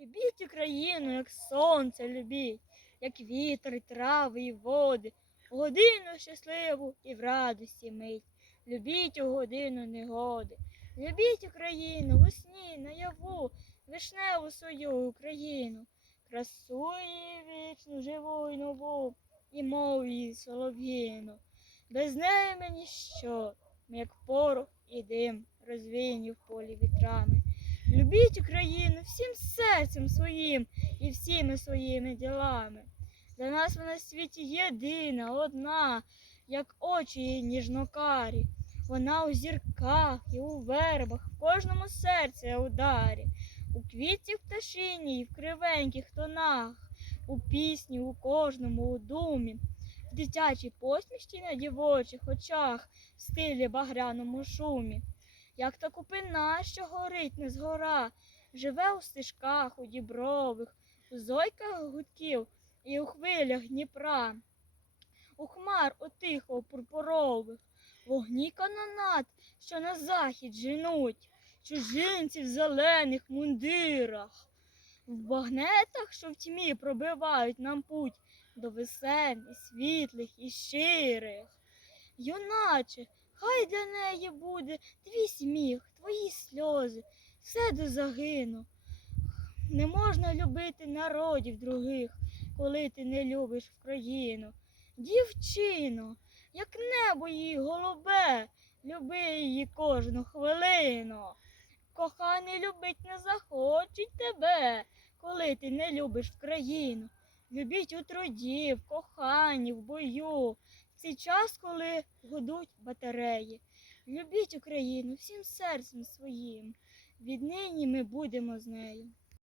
Любіть Україну, як сонце любіть, як вітер, і трави і води, в годину щасливу і в радості мить. Любіть у годину негоди. Любіть Україну весні, наяву, вишневу свою Україну, красу її вічну, живу й нову, і мов її солов'їну. Без неї ми ніщо, ми як порох і дим, розвіяні в полі вітрами. Любіть Україну всім серцем своїм і всіми своїми ділами. Для нас вона в світі єдина, одна, як очі її ніжнокарі. Вона у зірках і у вербах, в кожному серці ударі, у квітці пташині і в кривеньких тонах, у пісні у кожному у думі, в дитячій посмішці на дівочих очах, в стилі багряному шумі. Як та купина, що горить не згора, живе у стежках, у дібрових, у зойках гудків і у хвилях Дніпра, у хмар отихо пурпурових, вогні канонат, що на захід женуть, чужинці в зелених мундирах, в багнетах, що в тьмі пробивають нам путь до весен і світлих і щирих. Юначе, хай для неї буде твій сміх, твої сльози, все до загину. Не можна любити народів других, коли ти не любиш в країну. Дівчино, як небо її голубе, люби її кожну хвилину. Коханий любить не захочуть тебе, коли ти не любиш в країну. Любіть у труді, в коханні, в бою, цей час, коли гудуть батареї. Любіть Україну всім серцем своїм. Віднині ми будемо з нею.